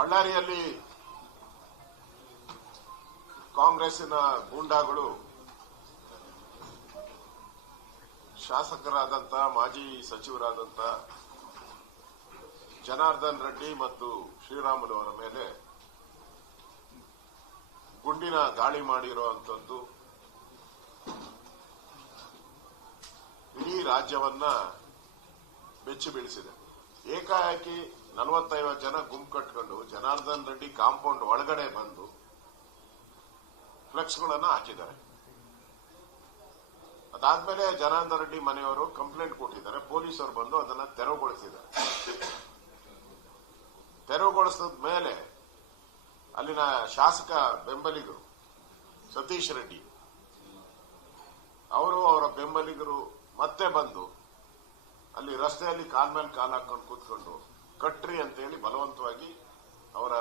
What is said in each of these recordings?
ಬಳ್ಳಾರಿಯಲ್ಲಿ ಕಾಂಗ್ರೆಸ್ಸಿನ ಗೂಂಡಾಗಳು ಶಾಸಕರಾದಂಥ ಮಾಜಿ ಸಚಿವರಾದಂಥ ಜನಾರ್ದನ್ ರೆಡ್ಡಿ ಮತ್ತು ಶ್ರೀರಾಮುಲು ಅವರ ಮೇಲೆ ಗುಂಡಿನ ದಾಳಿ ಮಾಡಿರುವಂತದ್ದು ಇಡೀ ರಾಜ್ಯವನ್ನ ಬೆಚ್ಚಿ ಬೀಳಿಸಿದೆ. ಏಕಾಏಕಿ 45 ಜನ ಗುಂಪು ಕಟ್ಕೊಂಡು ಜನಾರ್ದನ್ ರೆಡ್ಡಿ ಕಾಂಪೌಂಡ್ ಒಳಗಡೆ ಬಂದು ಫ್ಲೆಕ್ಸ್ಗಳನ್ನು ಹಾಕಿದ್ದಾರೆ. ಅದಾದ್ಮೇಲೆ ಜನಾರ್ದನ್ ರೆಡ್ಡಿ ಮನೆಯವರು ಕಂಪ್ಲೇಂಟ್ ಕೊಟ್ಟಿದ್ದಾರೆ. ಪೊಲೀಸರು ಬಂದು ಅದನ್ನ ತೆರವುಗೊಳಿಸಿದ್ದಾರೆ. ತೆರವುಗೊಳಿಸಿದ ಮೇಲೆ ಅಲ್ಲಿನ ಶಾಸಕ ಬೆಂಬಲಿಗರು ಸತೀಶ್ ರೆಡ್ಡಿ ಅವರು ಅವರ ಬೆಂಬಲಿಗರು ಮತ್ತೆ ಬಂದು ಅಲ್ಲಿ ರಸ್ತೆಯಲ್ಲಿ ಕಾಲ್ ಮೇಲೆ ಕಾಲ್ ಹಾಕೊಂಡು ಕೂತ್ಕೊಂಡು ಕಟ್ರಿ ಅಂತೇಳಿ ಬಲವಂತವಾಗಿ ಅವರ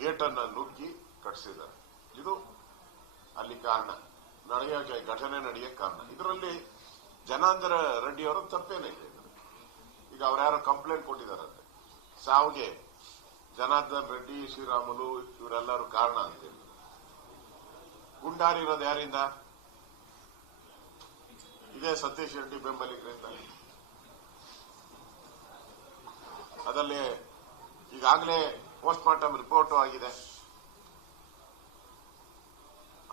ಗೇಟನ್ನು ನುಗ್ಗಿ ಕಟ್ಟಿಸಿದ್ದಾರೆ. ಇದು ಅಲ್ಲಿ ಕಾರಣ ಘಟನೆ ನಡೆಯಕ್ಕೆ ಕಾರಣ. ಇದರಲ್ಲಿ ಜನಾರ್ದನ್ ರೆಡ್ಡಿ ಅವರ ತಪ್ಪೇನಿಲ್ಲ. ಈಗ ಅವರ್ಯಾರೋ ಕಂಪ್ಲೇಂಟ್ ಕೊಟ್ಟಿದ್ದಾರಂತೆ ಸಾವಿಗೆ ಜನಾರ್ದನ್ ರೆಡ್ಡಿ ಶ್ರೀರಾಮುಲು ಇವರೆಲ್ಲರೂ ಕಾರಣ ಅಂತೇಳಿ. ಗುಂಡಾರಿರೋದು ಯಾರಿಂದ? ಇದೇ ಸತೀಶ್ ರೆಡ್ಡಿ ಬೆಂಬಲಿಗರಿಂದ. ಅದರಲ್ಲಿ ಈಗಾಗಲೇ ಪೋಸ್ಟ್ ಮಾರ್ಟಮ್ ರಿಪೋರ್ಟ್ ಆಗಿದೆ.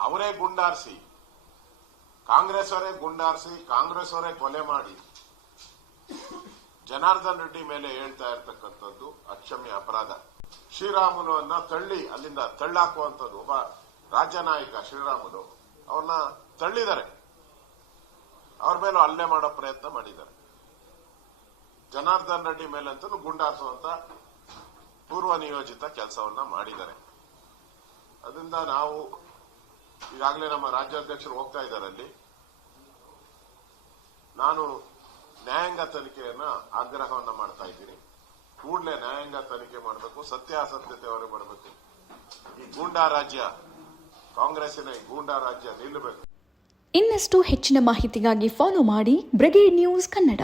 ಅವರೇ ಗುಂಡಾರಿಸಿ, ಕಾಂಗ್ರೆಸ್ ಅವರೇ ಗುಂಡಾರಿಸಿ, ಕಾಂಗ್ರೆಸ್ ಅವರೇ ಕೊಲೆ ಮಾಡಿ ಜನಾರ್ದನ್ ರೆಡ್ಡಿ ಮೇಲೆ ಹೇಳ್ತಾ ಇರ್ತಕ್ಕಂಥದ್ದು ಅಕ್ಷಮ್ಯ ಅಪರಾಧ. ಶ್ರೀರಾಮುಲುವನ್ನ ತಳ್ಳಿ ಅಲ್ಲಿಂದ ತಳ್ಳಾಕುವಂಥದ್ದು ಒಬ್ಬ ರಾಜ್ಯ ನಾಯಕ ಶ್ರೀರಾಮುಲು ಅವ್ರನ್ನ ತಳ್ಳಿದ್ದಾರೆ. ಅವ್ರ ಮೇಲೂ ಹಲ್ಲೆ ಮಾಡೋ ಪ್ರಯತ್ನ ಮಾಡಿದ್ದಾರೆ. ಜನಾರ್ದನ್ ರೆಡ್ಡಿ ಮೇಲಂತೂ ಗುಂಡಾರಿಸುವಂತ ಪೂರ್ವ ನಿಯೋಜಿತ ಕೆಲಸವನ್ನ ಮಾಡಿದ್ದಾರೆ. ಅದರಿಂದ ನಾವು ಈಗಾಗಲೇ ನಮ್ಮ ರಾಜ್ಯಾಧ್ಯಕ್ಷರು ಹೋಗ್ತಾ ಇದ್ದಾರೆ ಅಲ್ಲಿ. ನಾನು ನ್ಯಾಯಾಂಗ ತನಿಖೆಯನ್ನ ಆಗ್ರಹವನ್ನ ಮಾಡ್ತಾ ಇದ್ದೀನಿ. ಕೂಡಲೇ ನ್ಯಾಯಾಂಗ ತನಿಖೆ ಮಾಡಬೇಕು, ಸತ್ಯಾಸತ್ಯತೆ ಹೊರಗೆ ಮಾಡಬೇಕು. ಈ ಗೂಂಡಾ ರಾಜ್ಯ, ಕಾಂಗ್ರೆಸ್ಸಿನ ಈ ಗೂಂಡಾ ರಾಜ್ಯ ನಿಲ್ಲಬೇಕು. ಇನ್ನಷ್ಟು ಹೆಚ್ಚಿನ ಮಾಹಿತಿಗಾಗಿ ಫಾಲೋ ಮಾಡಿ ಬ್ರಿಗೇಡ್ ನ್ಯೂಸ್ ಕನ್ನಡ.